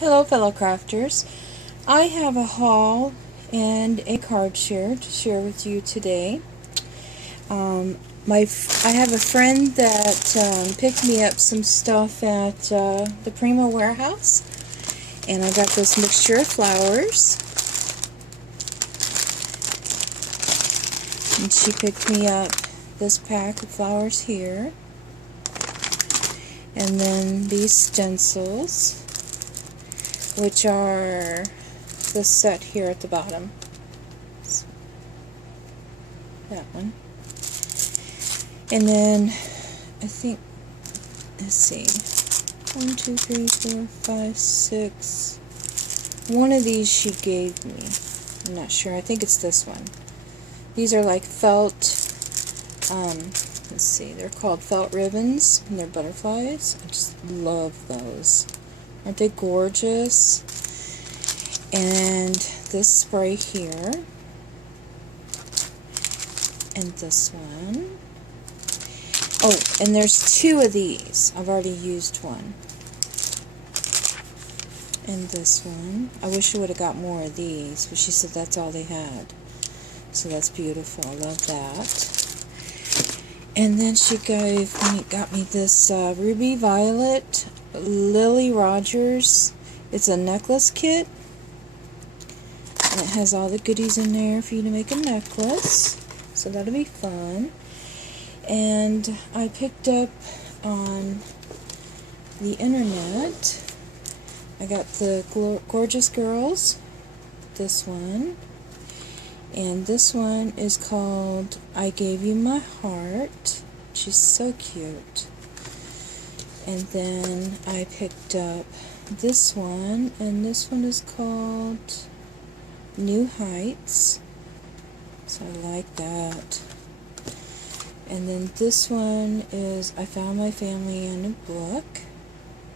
Hello fellow crafters. I have a haul and a card share to share with you today. I have a friend that picked me up some stuff at the Primo warehouse, and I got this mixture of flowers, and she picked me up this pack of flowers here, and then these stencils, which are this set here at the bottom. That one. And then I think, let's see, 1, 2, 3, 4, 5, 6. One of these she gave me. I'm not sure. I think it's this one. These are like felt, let's see, they're called felt ribbons, and they're butterflies. I just love those. Aren't they gorgeous? And this spray here. And this one. Oh, and there's 2 of these. I've already used one. And this one. I wish I would have got more of these, but she said that's all they had. So that's beautiful. I love that. And then she got me this Ruby Violet Lily Rogers. It's a necklace kit. And it has all the goodies in there for you to make a necklace. So that'll be fun. And I picked up on the internet, I got the Gorjuss girls, this one, and this one is called I Gave You My Heart. She's so cute. And then I picked up this one, and this one is called New Heights, so I like that. And then this one is I Found My Family in a Book.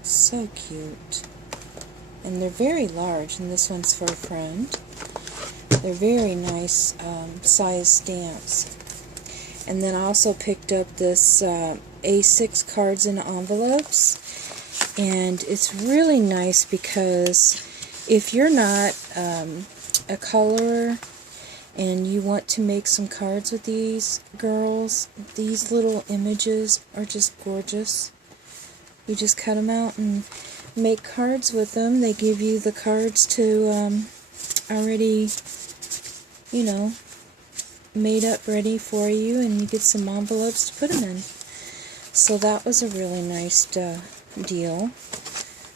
So cute. And they're very large, and this one's for a friend. They're very nice size stamps. And then I also picked up this A6 cards in envelopes. And it's really nice because if you're not a colorer and you want to make some cards with these girls, these little images are just gorgeous. You just cut them out and make cards with them. They give you the cards to already, you know, made up ready for you, and you get some envelopes to put them in. So that was a really nice deal.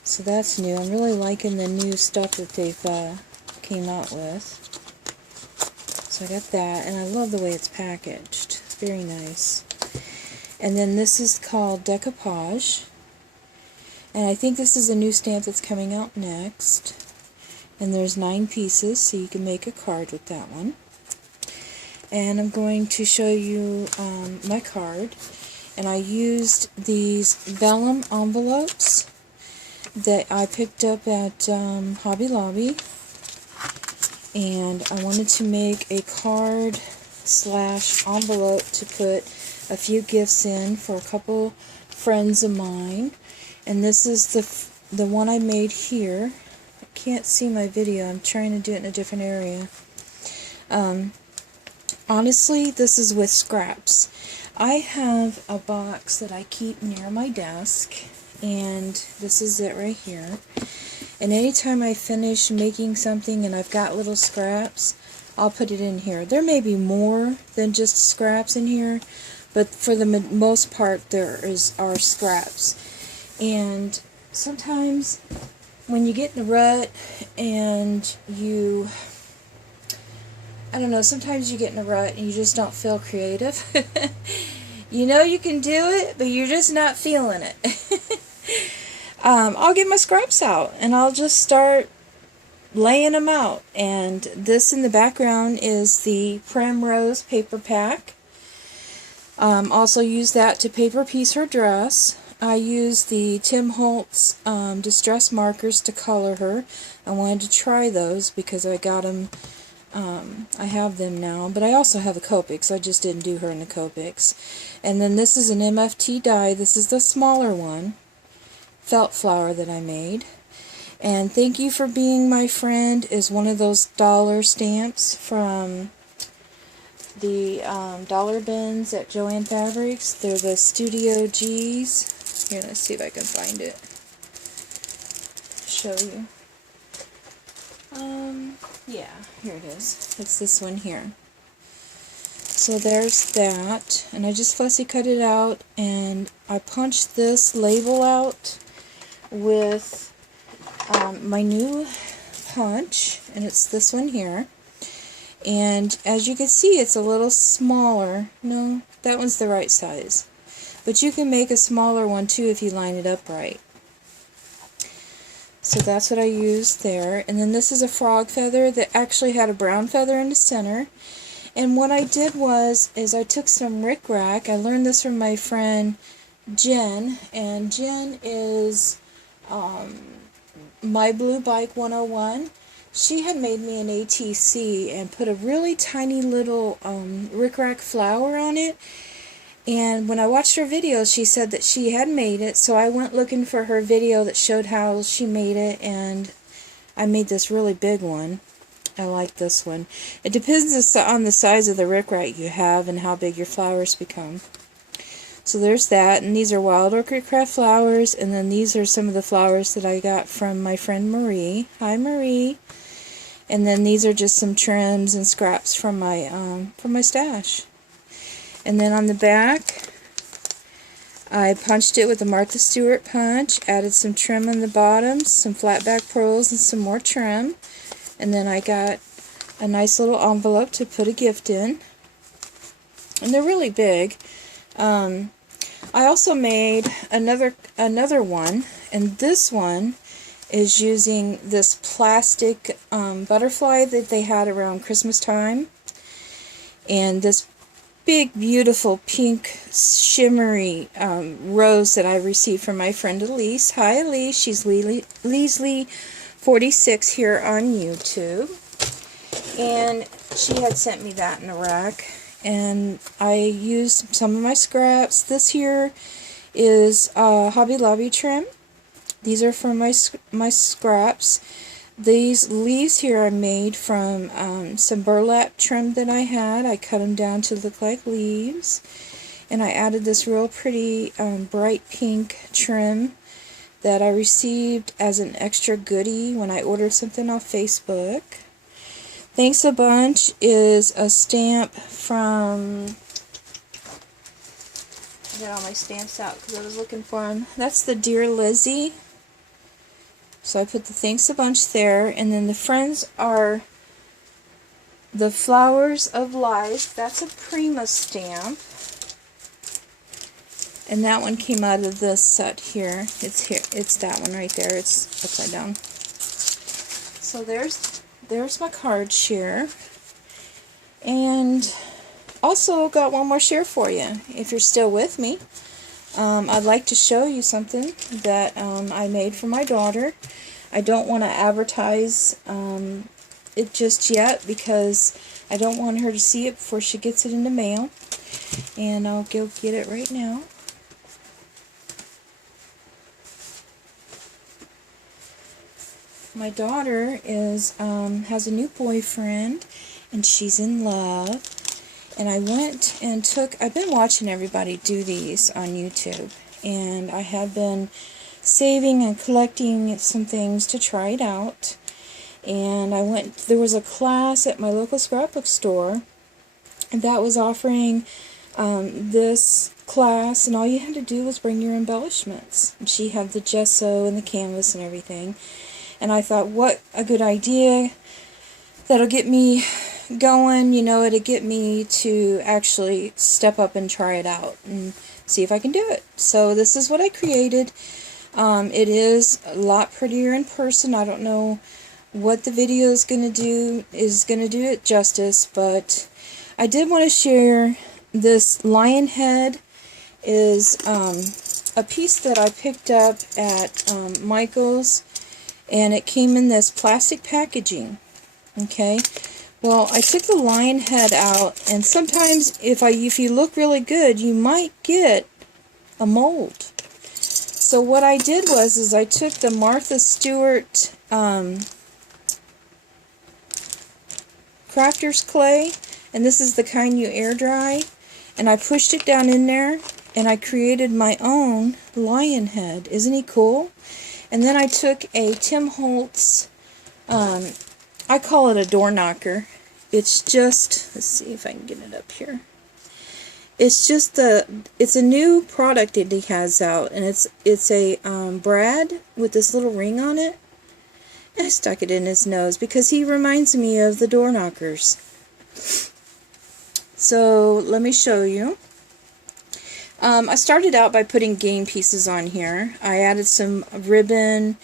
So that's new. I'm really liking the new stuff that they've came out with. So I got that, and I love the way it's packaged. It's very nice. And then this is called Decoupage. And I think this is a new stamp that's coming out next. And there's 9 pieces, so you can make a card with that one. And I'm going to show you my card. And I used these vellum envelopes that I picked up at Hobby Lobby. And I wanted to make a card / envelope to put a few gifts in for a couple friends of mine. And this is the one I made here. I can't see my video. I'm trying to do it in a different area. Honestly, this is with scraps. I have a box that I keep near my desk, and this is it right here. And anytime I finish making something and I've got little scraps, I'll put it in here. There may be more than just scraps in here, but for the most part there are scraps. And sometimes when you get in a rut and I don't know, sometimes you get in a rut and you just don't feel creative. You know you can do it, but you're just not feeling it. I'll get my scraps out and I'll just start laying them out. And this in the background is the Primrose paper pack. Also use that to paper piece her dress. I used the Tim Holtz distress markers to color her. I wanted to try those because I got them. I have them now, but I also have the Copics. I just didn't do her in the Copics. And then this is an MFT die. This is the smaller one. Felt flower that I made. And thank you for being my friend is one of those dollar stamps from the dollar bins at Joann Fabrics. They're the Studio G's. Here, let's see if I can find it. Show you. Yeah, here it is. It's this one here. So there's that, and I just fussy cut it out, and I punched this label out with my new punch, and it's this one here. And as you can see, it's a little smaller. No, that one's the right size. But you can make a smaller one too if you line it up right. So that's what I used there. And then this is a frog feather that actually had a brown feather in the center. And what I did is I took some rickrack. I learned this from my friend Jen. And Jen is My Blue Bike 101. She had made me an ATC and put a really tiny little rickrack flower on it. And when I watched her video, she said that she had made it, so I went looking for her video that showed how she made it, and I made this really big one. I like this one. It depends on the size of the rickrack you have and how big your flowers become. So there's that, and these are Wild Orchid Craft flowers, and then these are some of the flowers that I got from my friend Marie. Hi, Marie. And then these are just some trims and scraps from my stash. And then on the back, I punched it with a Martha Stewart punch, added some trim on the bottoms, some flat back pearls, and some more trim. And then I got a nice little envelope to put a gift in. And they're really big. I also made another one, and this one is using this plastic butterfly that they had around Christmas time. And this big, beautiful, pink, shimmery rose that I received from my friend Elise. Hi, Elise. She's Leesley46 here on YouTube. And she had sent me that in a rack. And I used some of my scraps. This here is Hobby Lobby trim. These are from my scraps. These leaves here I made from some burlap trim that I had. I cut them down to look like leaves. And I added this real pretty bright pink trim that I received as an extra goodie when I ordered something off Facebook. Thanks a Bunch is a stamp from... I got all my stamps out because I was looking for them. That's the Dear Lizzie. So I put the Thanks a Bunch there, and then the friends are the Flowers of Life. That's a Prima stamp. And that one came out of this set here. It's here. It's that one right there. It's upside down. So there's my card share. And also got one more share for you, if you're still with me. I'd like to show you something that I made for my daughter. I don't want to advertise it just yet because I don't want her to see it before she gets it in the mail. And I'll go get it right now. My daughter has a new boyfriend, and she's in love. And I went and I've been watching everybody do these on YouTube, and I have been saving and collecting some things to try it out. And there was a class at my local scrapbook store that was offering this class, and all you had to do was bring your embellishments. And she had the gesso and the canvas and everything. And I thought, what a good idea. That'll get me going, you know, it'll get me to actually step up and try it out and see if I can do it. So this is what I created. It is a lot prettier in person. I don't know what the video is going to do it justice, but I did want to share this lion head is a piece that I picked up at Michael's, and it came in this plastic packaging. Okay, well, I took the lion head out, and sometimes if you look really good, you might get a mold. So what I did was is I took the Martha Stewart crafter's clay, and this is the kind you air dry, and I pushed it down in there, and I created my own lion head. Isn't he cool? And then I took a Tim Holtz, I call it a door knocker. It's just, let's see if I can get it up here. It's just it's a new product that he has out, and it's a brad with this little ring on it. And I stuck it in his nose because he reminds me of the door knockers. So let me show you. I started out by putting game pieces on here. I added some ribbon,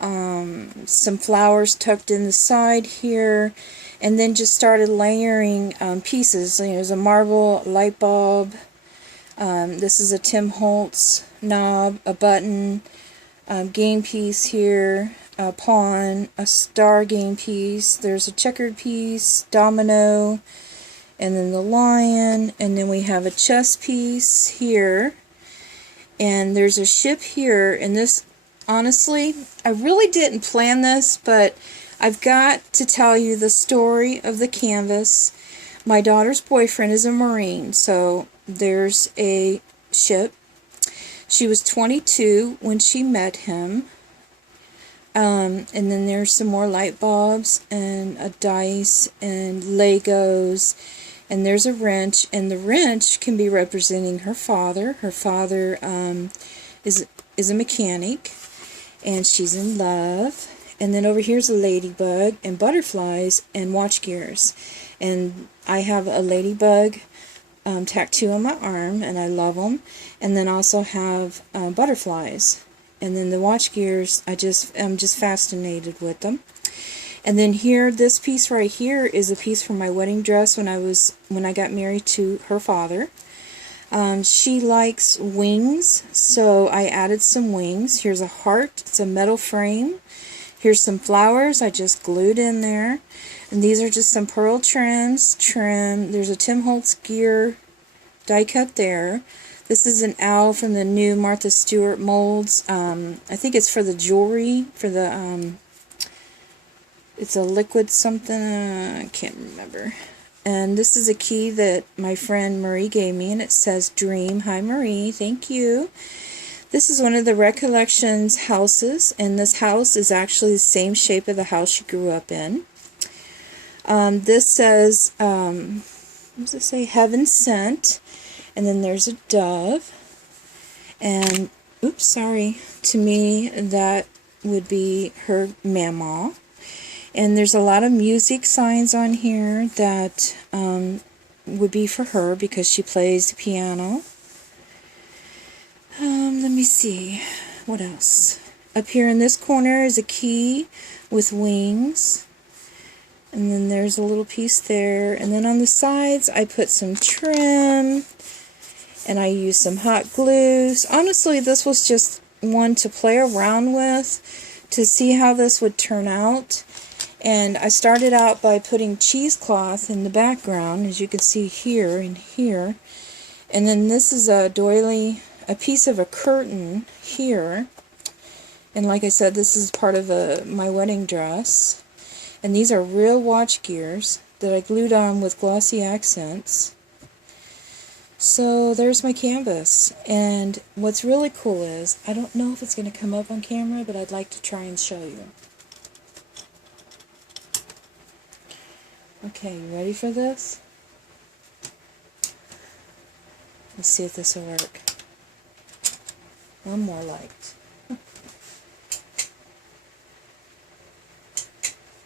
some flowers tucked in the side here, and then just started layering pieces. You know, there's a marble light bulb. This is a Tim Holtz knob, a button, game piece here, a pawn, a star game piece. There's a checkered piece, domino, and then the lion, and then we have a chess piece here, and there's a ship here. And this, honestly, I really didn't plan this, but I've got to tell you the story of the canvas. My daughter's boyfriend is a Marine, so there's a ship. She was 22 when she met him. And then there's some more light bulbs and a dice and Legos, and there's a wrench, and the wrench can be representing her father. Her father is a mechanic, and she's in love. And then over here's a ladybug and butterflies and watch gears. And I have a ladybug tattoo on my arm, and I love them. And then also have butterflies. And then the watch gears, I'm just fascinated with them. And then here, this piece right here is a piece from my wedding dress when I got married to her father. She likes wings, so I added some wings. Here's a heart. It's a metal frame. Here's some flowers I just glued in there. And these are just some pearl trim. There's a Tim Holtz gear die cut there. This is an owl from the new Martha Stewart molds. I think it's for the jewelry, for the, it's a liquid something, I can't remember. And this is a key that my friend Marie gave me, and it says Dream. Hi Marie, thank you. This is one of the Recollections houses, and this house is actually the same shape of the house she grew up in. This says, what does it say? Heaven Sent. And then there's a dove. And, oops, sorry, to me that would be her mama. And there's a lot of music signs on here that would be for her because she plays the piano. Let me see, what else? Up here in this corner is a key with wings. And then there's a little piece there. And then on the sides I put some trim. And I used some hot glues. Honestly, this was just one to play around with to see how this would turn out. And I started out by putting cheesecloth in the background, as you can see here and here. And then this is a doily, a piece of a curtain here. And like I said, this is part of my wedding dress. And these are real watch gears that I glued on with glossy accents. So there's my canvas. And what's really cool is, I don't know if it's going to come up on camera, but I'd like to try and show you. Okay, you ready for this? Let's see if this will work. One more light.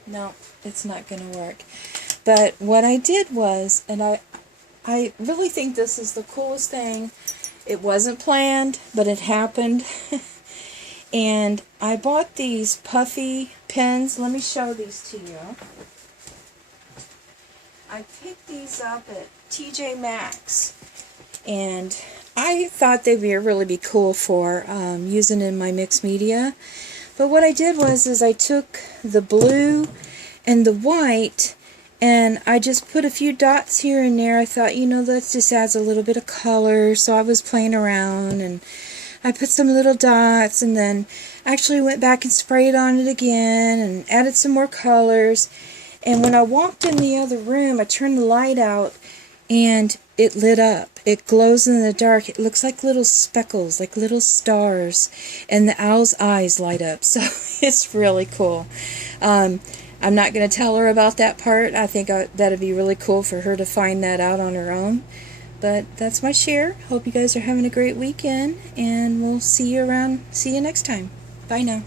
No, it's not going to work. But what I did was, and I really think this is the coolest thing. It wasn't planned, but it happened. And I bought these puffy pens. Let me show these to you. I picked these up at TJ Maxx, and I thought they'd really be cool for using in my mixed media. But what I did was I took the blue and the white, and I just put a few dots here and there. I thought, you know, that just adds a little bit of color. So I was playing around, and I put some little dots, and then actually went back and sprayed on it again and added some more colors. And when I walked in the other room, I turned the light out and it lit up. It glows in the dark. It looks like little speckles, like little stars, and the owl's eyes light up. So it's really cool. I'm not going to tell her about that part. I think that'd be really cool for her to find that out on her own. But that's my share. Hope you guys are having a great weekend, and we'll see you next time. Bye now.